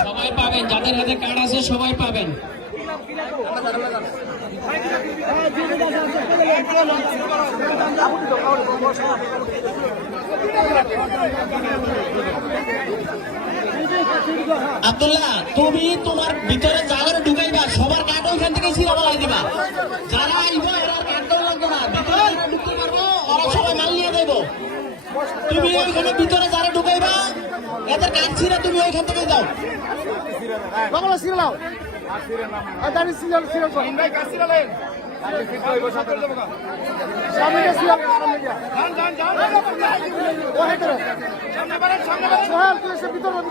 সবাই পাবেন যাদের হাতে কার্ড আছে সবাই পাবেন। আব্দুল্লাহ তুমি তোমার ভিতরে জায়গাটা ঢুকাইবা সবার কার্ড ওইখান থেকে ছিঁড়া বলাই দিবা। যারা আইব এরা দেওয়া লাগবে না। ভিতরে ঢুকতে পারব ওরা সবাই মাল নিয়ে দেবো তুমি ওইখানে ভিতরে যারা ঢুকাইবা এদের কার্ড ছিঁড়া তুমি ওইখান থেকে দাও। বাংলা সিরিয়াল আর দাঁড়িয়ে সামনে হেঁটে সোহেল তুই এসে ভিতরে